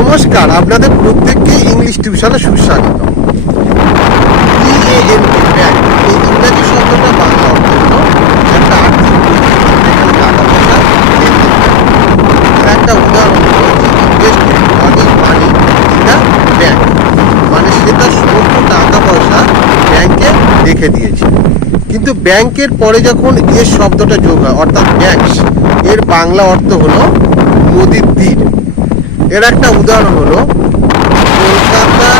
নমস্কার, আপনাদের প্রত্যেককে ইংলিশ টিউশনে সুস্বাগত। BANK ব্যাংক, এই ইংরাজি শব্দটা বাংলা অর্থ হলো একটা আর্থিক যেখানে টাকা পয়সা লেনদেন করে। এর একটা উদাহরণ হলো investment money in the bank, মানে সে তার সমস্ত টাকা পয়সা ব্যাংকে রেখে দিয়েছে। কিন্তু ব্যাংকের পরে যখন এর শব্দটা যোগ হয় অর্থাৎ ব্যাংকস, এর বাংলা অর্থ হলো নদীর তীর। এর একটা উদাহরণ হলো কলকাতা